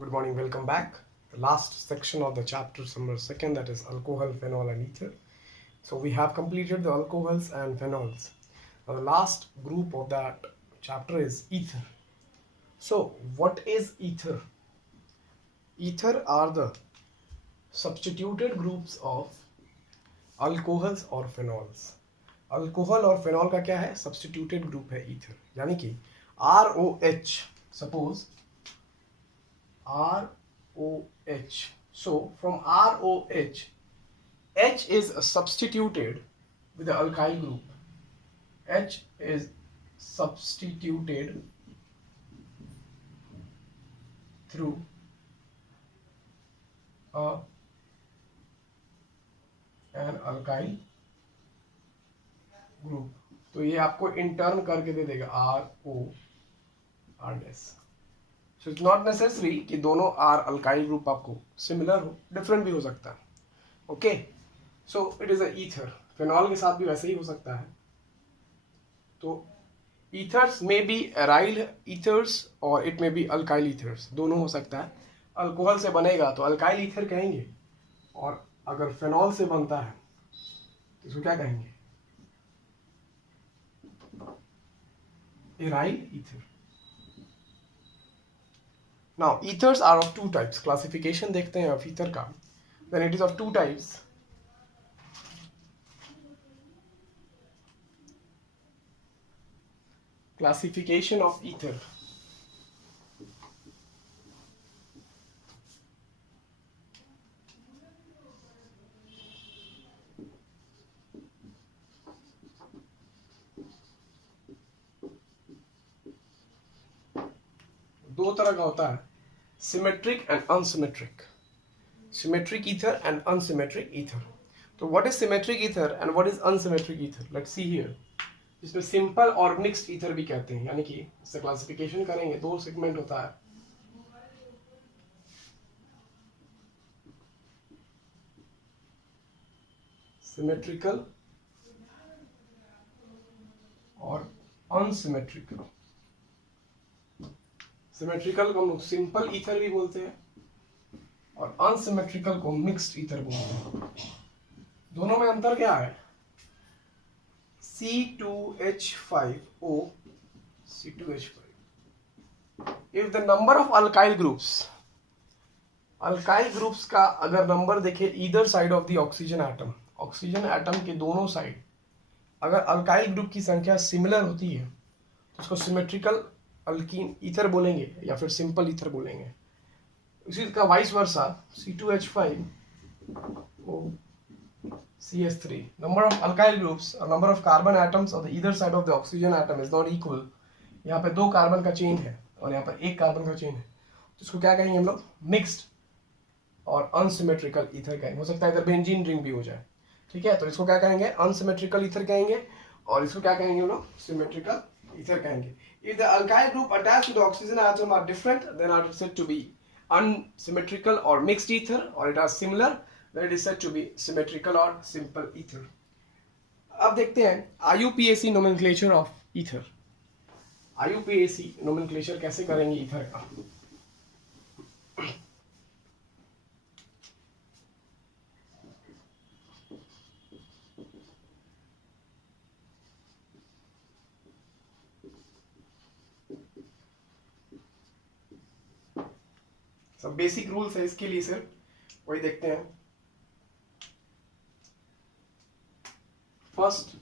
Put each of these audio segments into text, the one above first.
Good morning, welcome back. The last section of the chapter number second, that is alcohol, phenol and ether. So we have completed the alcohols and phenols. Now the last group of that chapter is ether. So what is ether? Ether are the substituted groups of alcohols or phenols. Alcohol और phenol का क्या है? Substituted group है ether, यानी कि ROH, suppose ROH. So from ROH, H is substituted with the alkyl group. H is substituted through an alkyl group. तो ये आपको इंटर्न करके दे देगा ROR-. So it's not necessary कि दोनों R alkyl group आपको सिमिलर हो, डिफरेंट भी हो सकता है. Okay, so it is a ether. Phenol के साथ भी वैसे ही हो सकता है. तो ईथर्स में बी एराइल ईथर्स और इट में बी अल्काइल ईथर्स, दोनों हो सकता है. अल्कोहल से बनेगा तो अल्काइल ईथर कहेंगे, और अगर फेनॉल से बनता है तो इसको क्या कहेंगे? Aryl ether. Now ethers are of two types. Classification देखते हैं ऑफ ईथर का. Then it is of two types. Classification of ether. दो तरह का होता है, symmetric and unsymmetric. Symmetric ether and unsymmetric ether. So what is symmetric ether and what is unsymmetric ether? Let's see here. इसमें simple और mixed ether भी कहते हैं, यानी कि इससे क्लासिफिकेशन करेंगे. दो सेगमेंट होता है. सिमेट्रिकल और अनसिमेट्रिकल. सिमेट्रिकल को हम लोग सिंपल ईथर भी बोलते हैं और अनसिमेट्रिकल को मिक्स्ड ईथर बोलते हैं. दोनों में अंतर क्या है? C2H5O C2H5. If the number of alkyl groups का अगर नंबर देखे either side of the oxygen atom, oxygen atom के दोनों साइड अगर अल्काइल ग्रुप की संख्या सिमिलर होती है तो उसको सिमेट्रिकल अल्कीन ईथर बोलेंगे या फिर सिंपल ईथर बोलेंगे. इसी का vice versa, C2H5O CS3. Number of alkyl groups or number of carbon atoms on the either side of the oxygen atom is not equal. यहाँ पे दो कार्बन का चेन है और यहाँ पर एक कार्बन का चेन है, तो इसको क्या कहेंगे हम लोग? मिक्स्ड और अनसिमेट्रिकल ईथर कहेंगे. हो सकता है इधर बेंजीन रिंग भी हो जाए, ठीक है. तो इसको क्या कहेंगे? अनसिमेट्रिकल ईथर कहेंगे, और इसको क्या कहेंगे हम लोग? सिमेट्रिकल ईथर कहेंगे. If the alkyl group attached to the oxygen atom are different, then are said to be unsymmetrical or mixed ether, or it are similar, then it is said to be symmetrical or simple ether. अब देखते हैं IUPAC nomenclature of ether. IUPAC nomenclature कैसे करेंगे ether का? सब basic rules है इसके लिए, सिर्फ वही देखते हैं. First,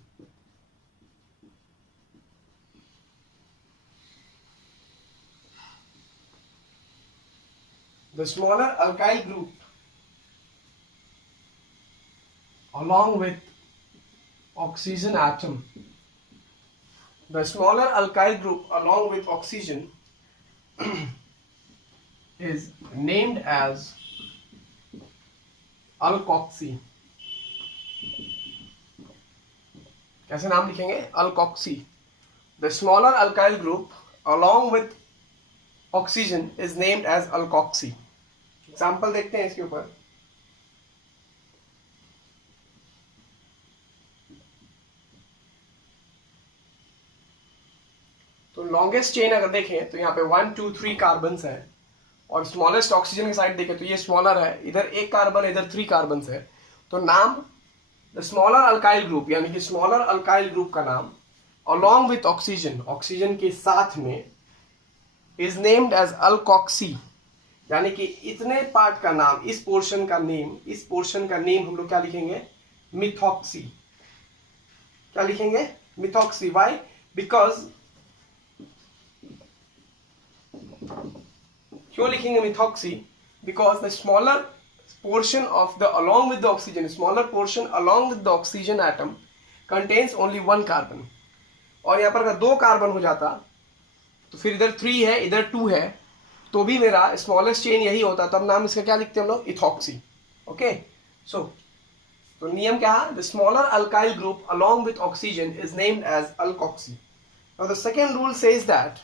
the smaller alkyl group along with oxygen atom, the smaller alkyl group along with oxygen is named as alkoxy. कैसे नाम लिखेंगे? alkoxy. The smaller alkyl group along with oxygen is named as alkoxy. Example देखते हैं इसके ऊपर. तो longest chain अगर देखें तो यहाँ पे 1 2 3 कार्बन्स हैं, और स्मॉलेस्ट ऑक्सीजन की साइड देखें तो ये स्मॉलर है, इधर एक कार्बन है, इधर 3 कार्बन है, तो नाम द स्मॉलर अल्काइल ग्रुप यानी कि स्मॉलर अल्काइल ग्रुप का नाम अलॉन्ग विथ ऑक्सीजन, ऑक्सीजन के साथ में, इज नेम्ड एज अल्कोक्सी, यानी कि इतने पार्ट का नाम, इस पोर्शन का नेम हम लोग क्या लिखेंगे, मिथॉक्सी। क्या लिखेंगे, मिथॉक्सी। व्हाई, बिकॉज, क्यों लिखेंगे methoxy, because the smaller portion of the along with the oxygen, smaller portion along with the oxygen atom contains only 1 carbon, और यहाँ पर अगर 2 कार्बन हो जाता तो फिर इधर 3 है, इधर 2 है, तो भी मेरा स्मॉलेस्ट चेन यही होता, तब नाम इसका क्या लिखते हैं हम लोग, इथॉक्सी। ओके, सो तो नियम क्या है, the smaller alkyl group along with oxygen is named as alkoxy. Now the second rule says that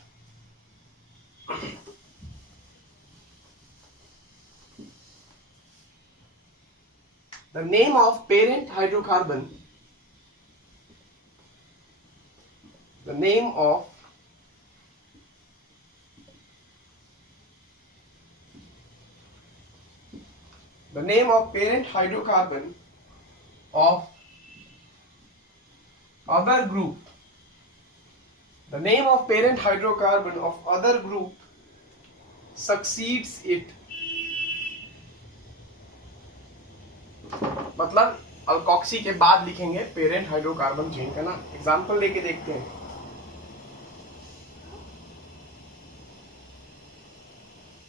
the name of parent hydrocarbon, the name of parent hydrocarbon of other group, the name of parent hydrocarbon of other group succeeds it, मतलब alkoxy के बाद लिखेंगे parent hydrocarbon chain का नाम। Example लेके देखते हैं।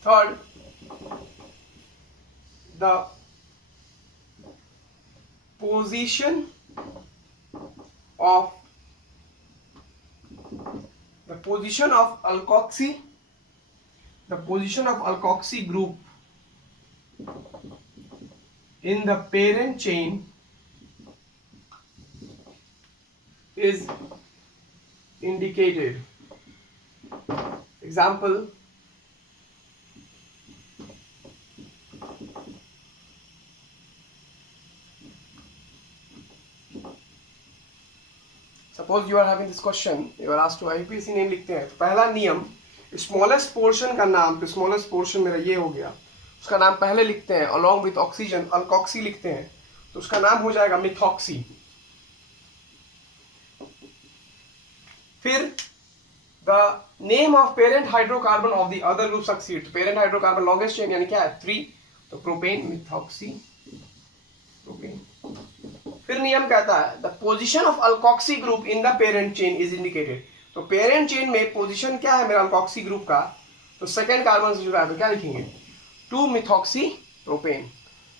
Third, the position of alkoxy group in the parent chain is indicated. Example, suppose you are having this question, you are asked to IUPAC name लिखते हैं, तो पहला नियम, स्मॉलेस्ट पोर्शन का नाम, तो स्मॉलेस्ट पोर्शन मेरा ये हो गया, उसका नाम पहले लिखते हैं, अलॉन्ग विथ ऑक्सीजन अल्कोक्सी लिखते हैं, तो उसका नाम हो जाएगा मिथॉक्सी। फिर the name of parent hydrocarbon of the other group succeed, parent hydrocarbon longest chain यानी क्या है, 3, तो प्रोपेन, मिथॉक्सी, प्रोपेन। फिर नियम कहता है the position of alkoxy group in the parent chain is indicated, तो पेरेंट चेन में पोजीशन क्या है मेरा अल्कोक्सी ग्रुप का, तो सेकेंड कार्बन से जुड़ा है, तो क्या लिखेंगे, 2 मिथॉक्सी प्रोपेन।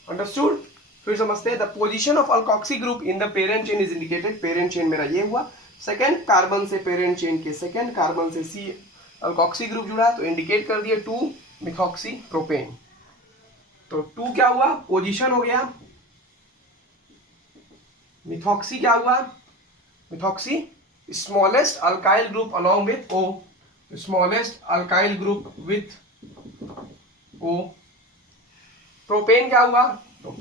अंडरस्टूड। फिर समझते हैं, the position of alkoxy group in the parent chain is indicated, parent chain मेरा ये हुआ, सेकेंड कार्बन से, पेरेंट चेन के सेकेंड कार्बन से सी अल्कोक्सी ग्रुप जुड़ा है, तो इंडिकेट कर दिए 2 मिथॉक्सी प्रोपेन। तो 2 क्या हुआ, पोजीशन हो गया, मिथॉक्सी क्या हुआ, methoxy smallest alkyl group along with O, smallest alkyl group with O। Propane क्या हुआ, तो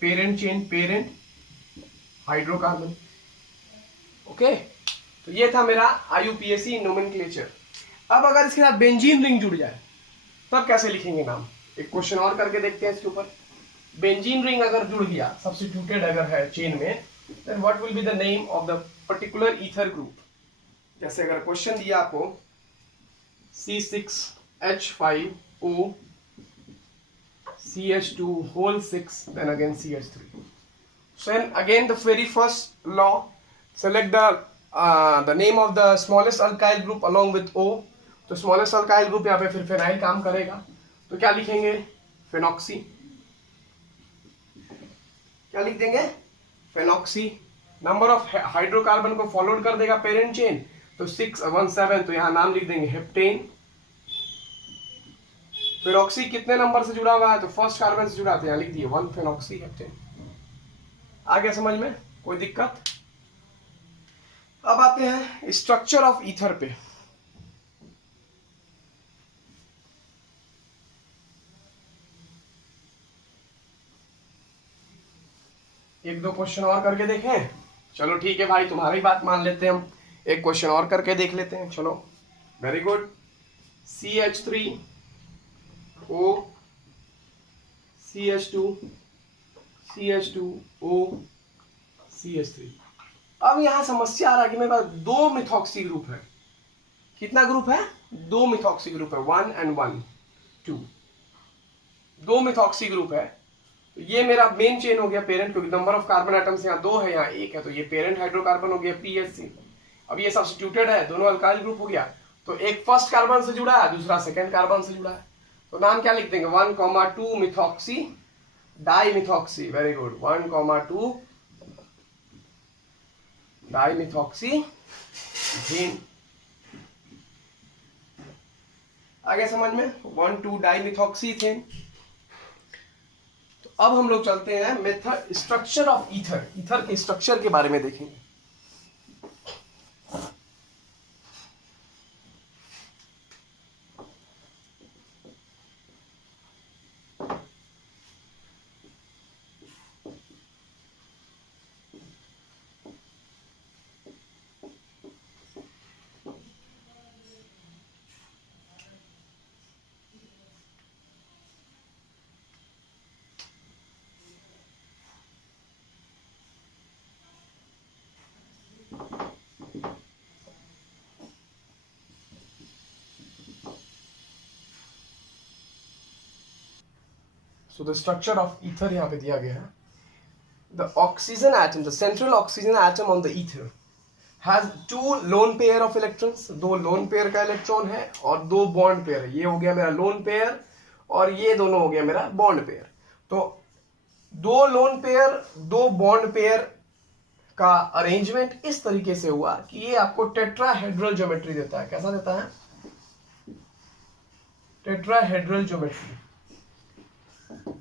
parent chain, parent hydrocarbon. Okay, तो ये था मेरा IUPAC नोमेनक्लेचर। अब अगर इसके साथ बेंजीन रिंग जुड़ जाए तब कैसे लिखेंगे नाम, एक क्वेश्चन और करके देखते हैं इसके ऊपर। बेंजीन रिंग अगर जुड़ गया, सब्स्टिट्यूटेड अगर है चेन में, then what will be the name of the particular ether group. जैसे अगर क्वेश्चन दिया आपको C6H5O CH2 whole 6, then again CH3. So then again the very first law, select the name of the smallest alkyl group along with O, तो smallest alkyl group यहाँ पे फिर phenyl काम करेगा, तो क्या लिखेंगे, फेनॉक्सी। क्या लिख देंगे, फेनॉक्सी। नंबर ऑफ हाइड्रोकार्बन को फॉलोड कर देगा पेरेंट चेन, तो 6 1 7, तो यहाँ नाम लिख देंगे हेप्टेन। फेनॉक्सी कितने नंबर से जुड़ा हुआ है, तो फर्स्ट कार्बन से जुड़ा है, तो यहाँ लिख दिए 1 फेनॉक्सी हेप्टेन। आ गया समझ में, कोई दिक्कत। अब आते हैं स्ट्रक्चर ऑफ ईथर पे। एक दो क्वेश्चन और करके देखें, चलो ठीक है भाई, तुम्हारी बात मान लेते हैं हम, एक क्वेश्चन और करके देख लेते हैं, चलो very good. CH3 O CH2 CH2 O CH3। अब यहां समस्या आ रहा है कि मेरे पास दो मिथॉक्सी ग्रुप है। कितना ग्रुप है? दो मिथॉक्सी ग्रुप है, 1 and 1 2, दो मिथॉक्सी ग्रुप है। तो ये मेरा मेन चेन हो गया पेरेंट, क्योंकि नंबर ऑफ कार्बन एटम्स यहाँ दो है, यहाँ एक है, तो ये पेरेंट हाइड्रोकार्बन हो गया PHC। अब ये सब्स्टिट्यूटेड है, दोनों अल्काइल ग्रुप हो गया। तो एक फर्स्ट कार्बन से जुड़ा है, दूसरा सेकंड कार्बन से जुड़ा है। तो नाम क्या लिख देंगे? 1,2 methoxy di methoxy. Very good, 1,2 di methoxy ethane. आगे समझ में? 1,2 डाई मिथॉक्सी इथेन। तो अब हम लोग चलते हैं method structure of ether. Ether के स्ट्रक्चर के बारे में देखेंगे। So the structure of ether यहाँ पे दिया गया है। The oxygen atom, the central oxygen atom on the ether has two lone pair of electrons। दो lone pair का इलेक्ट्रॉन है और दो bond pair है। ये हो गया मेरा lone pair और ये दोनों हो गया मेरा bond pair। तो दो lone pair दो bond pair का अरेंजमेंट इस तरीके से हुआ कि ये आपको टेट्राहेड्रल ज्योमेट्री देता है। कैसा देता है? Tetrahedral geometry.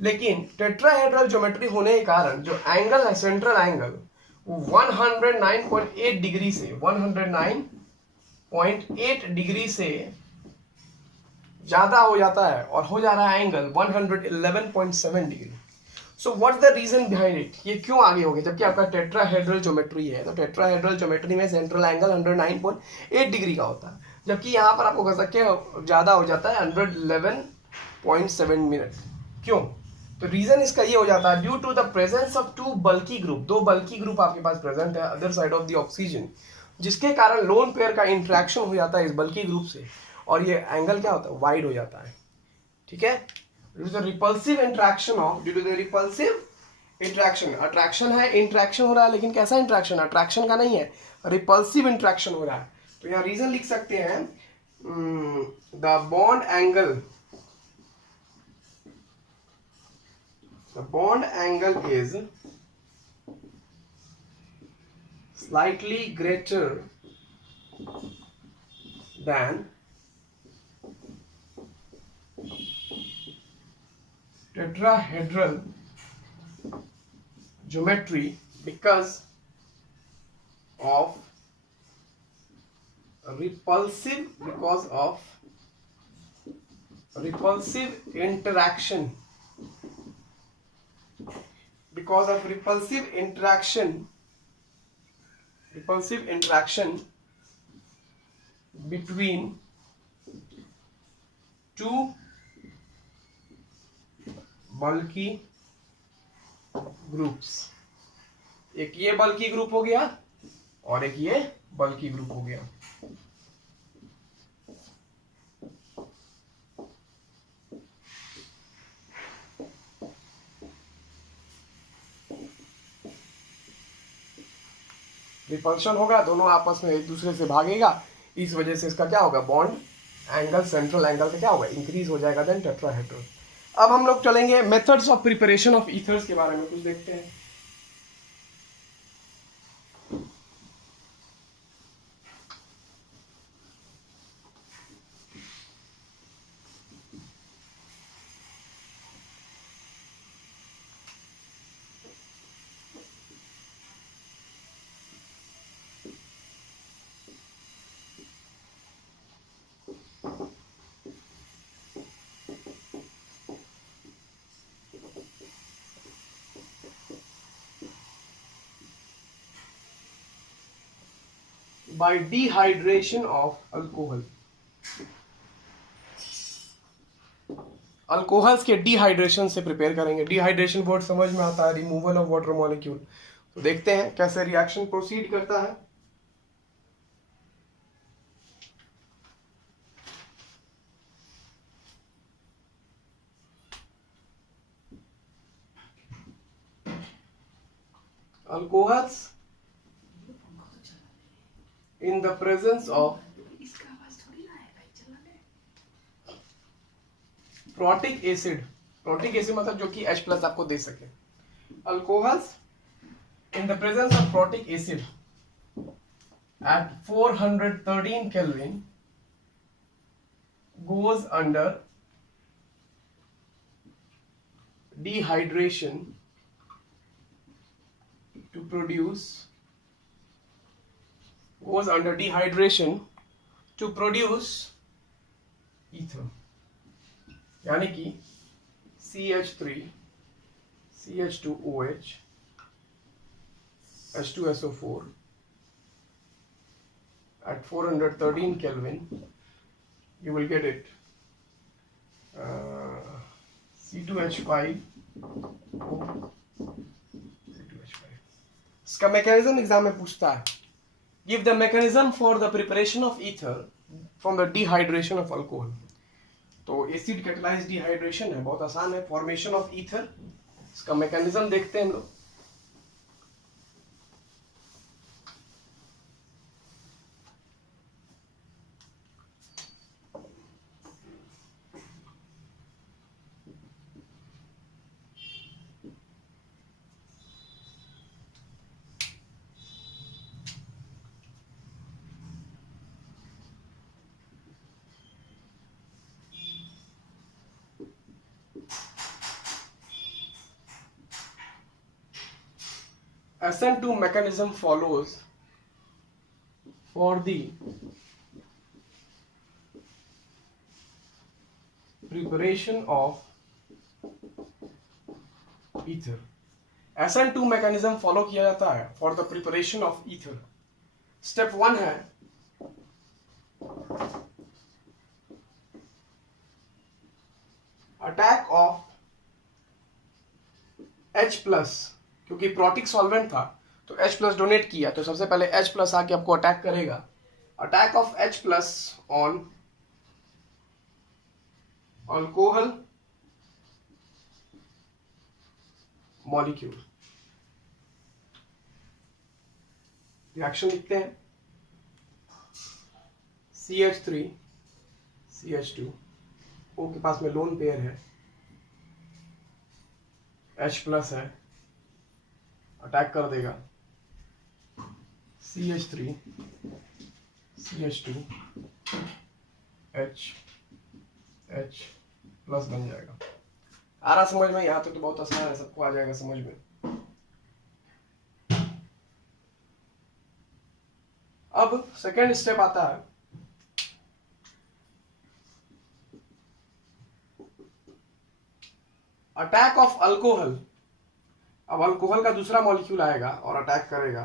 लेकिन टेट्राहेड्रल ज्योमेट्री होने के कारण जो एंगल है, सेंट्रल एंगल, वो 109.8 डिग्री से 109.8 डिग्री से ज्यादा हो जाता है और हो जा रहा है angle 111.7 degree. So what's the reason behind it? ये क्यों आगे हो गया जबकि आपका टेट्राहेड्रल ज्योमेट्री है? तो टेट्राहेड्रल ज्योमेट्री में सेंट्रल एंगल 109.8 डिग्री का होता है, जबकि यहाँ पर आपको कह सकते हैं ज्यादा हो जाता है 111.7 मिनट। क्यों? तो रीजन इसका ये हो जाता है, due to the presence of two bulky group. दो बल्की ग्रुप आपके पास प्रेजेंट है other side of the oxygen, जिसके कारण लोन पेयर का इंट्रैक्शन हो जाता है इस बल्की ग्रुप से और ये एंगल क्या होता है? वाइड हो जाता है। ठीक है? Repulsive interaction of, due to the repulsive interaction, attraction है, इंट्रैक्शन हो रहा है, लेकिन कैसा इंट्रैक्शन? अट्रैक्शन का नहीं है, रिपल्सिव इंट्रैक्शन हो रहा है। तो यहाँ रीजन लिख सकते हैं, the bond angle, the bond angle is slightly greater than tetrahedral geometry because of repulsive interaction, because of repulsive interaction between two bulky groups। एक ये बल्की ग्रुप हो गया और एक ये बल्की ग्रुप हो गया। रिपल्शन होगा, दोनों आपस में एक दूसरे से भागेगा, इस वजह से इसका क्या होगा? बॉन्ड एंगल सेंट्रल एंगल से क्या होगा? इंक्रीज हो जाएगा देन टेट्राहेड्रल। अब हम लोग चलेंगे methods of preparation of ethers के बारे में कुछ देखते हैं। by dehydration of alcohol। Alcohols के डिहाइड्रेशन से प्रिपेयर करेंगे। डिहाइड्रेशन वर्ड समझ में आता है, रिमूवल ऑफ वाटर मॉलिक्यूल। तो देखते हैं कैसे रिएक्शन प्रोसीड करता है। Alcohols in the presence of protic acid, protic acid मतलब जो कि H प्लस आपको दे सके। Alcohols in the presence of protic acid at 413 Kelvin goes under dehydration to produce ether, यानी कि CH3 CH2OH H2SO4 at 413 Kelvin you will get it C2H5 इसका mechanism exam में पूछता है। Give the mechanism for the preparation of ether from the dehydration of alcohol. तो acid catalysed dehydration है, बहुत आसान है। फॉर्मेशन ऑफ ईथर, इसका मैकेनिज्म देखते हैं हम लोग। SN2 mechanism follows for the preparation of ether। SN2 mechanism follow किया जाता है for the preparation of ether। Step 1 है अटैक ऑफ H प्लस, क्योंकि प्रोटिक सॉल्वेंट था तो H प्लस डोनेट किया, तो सबसे पहले H प्लस आके आपको अटैक करेगा। Attack of H plus on alcohol molecule. Reaction लिखते हैं। CH3 CH2 O के पास में लोन पेयर है, H प्लस है, अटैक कर देगा। CH3 CH2 H प्लस बन जाएगा। आ रहा समझ में? यहाँ तक तो बहुत आसान है, सबको आ जाएगा समझ में। अब सेकेंड स्टेप आता है अटैक ऑफ अल्कोहल। अब अल्कोहल का दूसरा मॉलिक्यूल आएगा और अटैक करेगा।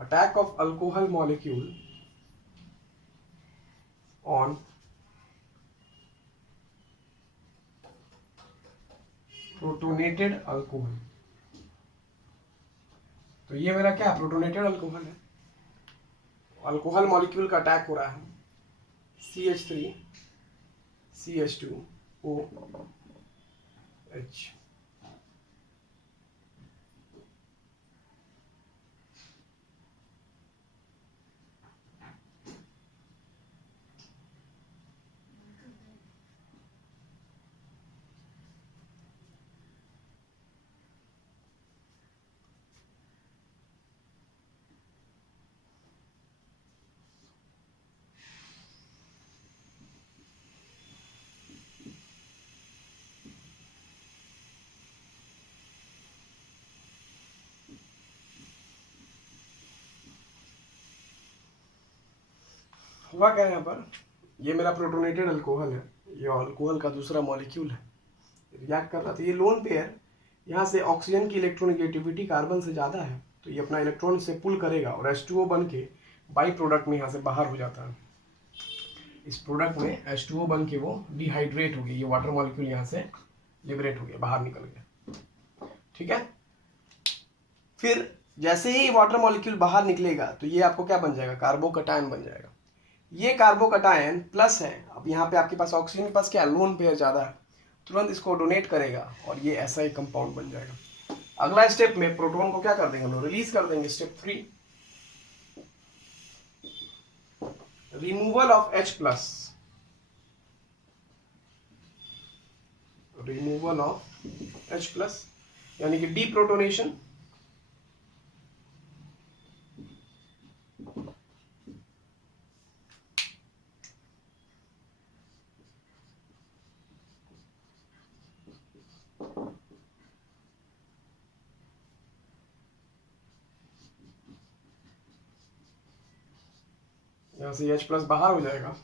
Attack of alcohol molecule on protonated alcohol. तो ये मेरा क्या प्रोटोनेटेड अल्कोहल है, अल्कोहल मॉलिक्यूल का अटैक हो रहा है। CH3 CH2OH। हुआ क्या यहाँ पर, ये मेरा प्रोटोनेटेड अल्कोहल है, ये अल्कोहल का दूसरा मॉलिक्यूल है, रिएक्ट कर रहा था। ये लोन पेयर यहाँ से ऑक्सीजन की इलेक्ट्रोनेगेटिविटी कार्बन से ज़्यादा है, तो ये अपना इलेक्ट्रॉन से पुल करेगा और H2O बन के बाई प्रोडक्ट में यहाँ से बाहर हो जाता है। इस प्रोडक्ट में H2O बन के वो डिहाइड्रेट हो गया, ये वाटर मॉलिक्यूल यहाँ से लिबरेट हो गया, बाहर निकल गया। ठीक है, फिर जैसे ही वाटर मॉलिक्यूल बाहर निकलेगा तो ये आपको क्या बन जाएगा, कार्बोकटायन बन जाएगा। ये कार्बोकटायन प्लस है, अब यहाँ पे आपके पास ऑक्सीजन के पास क्या लोन पेयर ज़्यादा है, तुरंत इसको डोनेट करेगा और ये ऐसा ही कंपाउंड बन जाएगा। अगला स्टेप में प्रोटॉन को क्या कर देंगे हम लोग, रिलीज कर देंगे। Step 3, removal of H plus, removal of H plus यानी कि डीप्रोटोनेशन। यहाँ से H प्लस बाहर हो जाएगा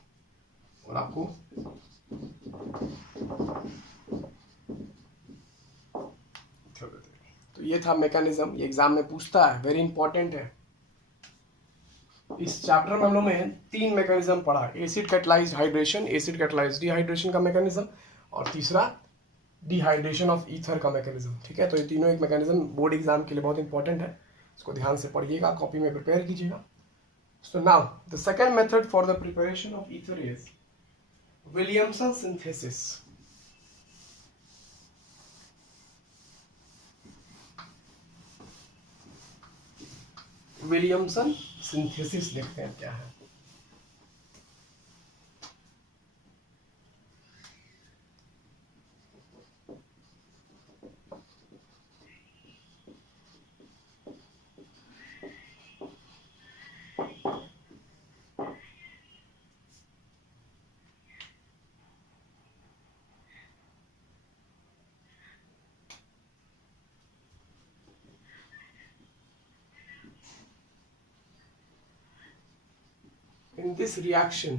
और आपको तो ये था मैकेनिज्म, ये एग्जाम में पूछता है, वेरी इंपॉर्टेंट है। इस चैप्टर में हम लोग ने 3 मैकेनिज्म पढ़ा, acid catalysed hydration, acid catalysed dehydration का मैकेनिज्म, और तीसरा डिहाइड्रेशन ऑफ ईथर का मैकेनिज्म। ठीक है, तो ये तीनों एक मैकेनिज्म बोर्ड एग्जाम के लिए बहुत इंपॉर्टेंट है, इसको ध्यान से पढ़िएगा, कॉपी में प्रिपेयर कीजिएगा। So now the second method for the preparation of ether is Williamson synthesis. Williamson synthesis देखते हैं क्या है। In this reaction,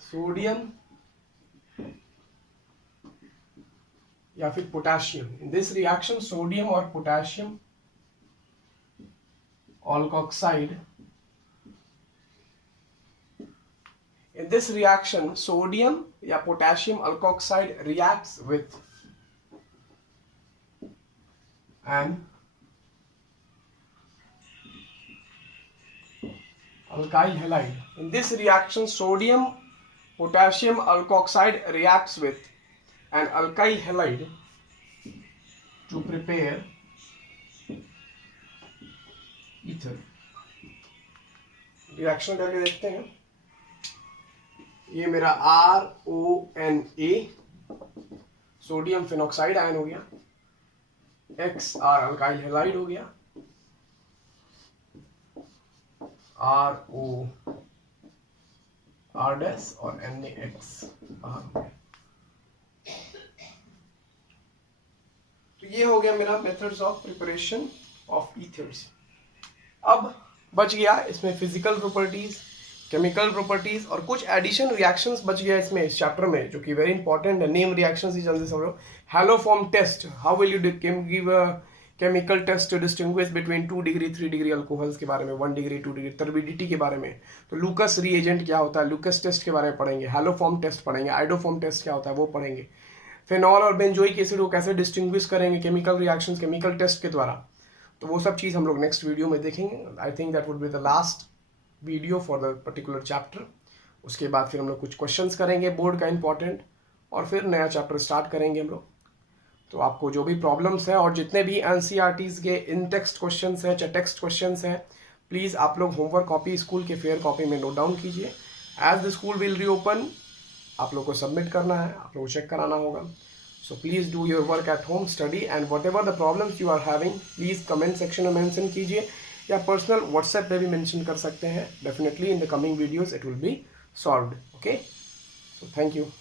सोडियम या फिर potassium, in this reaction sodium और potassium alkoxide, in this reaction sodium या potassium alkoxide reacts with an alkyl halide. In this reaction sodium potassium alkoxide reacts with an alkyl halide to prepare ether. Reaction करके देखते हैं। ये मेरा RONA sodium phenoxide ion हो गया, XR alkyl halide हो गया, RO R- और NaX बाहर हो गया। तो ये हो गया मेरा methods of preparation of ethers. अब बच गया इसमें फिजिकल प्रॉपर्टीज, केमिकल प्रॉपर्टीज और कुछ एडिशन रिएक्शंस बच गया इसमें, इस चैप्टर में, जो कि वेरी इंपॉर्टेंट है। नेम रिएक्शंस ही जल्दी समझो। Haloform test, how will you give a chemical test to distinguish between 2 degree 3 degree alcohols के बारे में, 1 डिग्री 2 डिग्री टर्बिडिटी के बारे में। तो लूकस रीएजेंट क्या होता है, लूकस टेस्ट के बारे में पढ़ेंगे। हैलोफॉर्म टेस्ट पढ़ेंगे, आइडोफॉर्म टेस्ट क्या होता है वो पढ़ेंगे। फेनॉल और बेंजोइक एसिड को कैसे डिस्टिंग्विश करेंगे केमिकल रिएक्शंस केमिकल टेस्ट के द्वारा, तो वो सब चीज़ हम लोग नेक्स्ट वीडियो में देखेंगे। I think that would be the last video for the particular chapter. उसके बाद फिर हम लोग कुछ क्वेश्चंस करेंगे बोर्ड का इंपॉर्टेंट, और फिर नया चैप्टर स्टार्ट करेंगे हम लोग। तो आपको जो भी प्रॉब्लम्स है और जितने भी NCERTs के इन टेक्स्ट क्वेश्चंस है चाहे टेक्स्ट क्वेश्चंस है, प्लीज़ आप लोग होमवर्क कॉपी स्कूल के फेयर कॉपी में नोट डाउन कीजिए। As the school will reopen आप लोग को सबमिट करना है, आप लोग को चेक कराना होगा। So please do your work at home, study, and whatever the problems you are having, please comment section में mention कीजिए या personal WhatsApp पे भी mention कर सकते हैं। Definitely in the coming videos it will be solved. Okay? So thank you.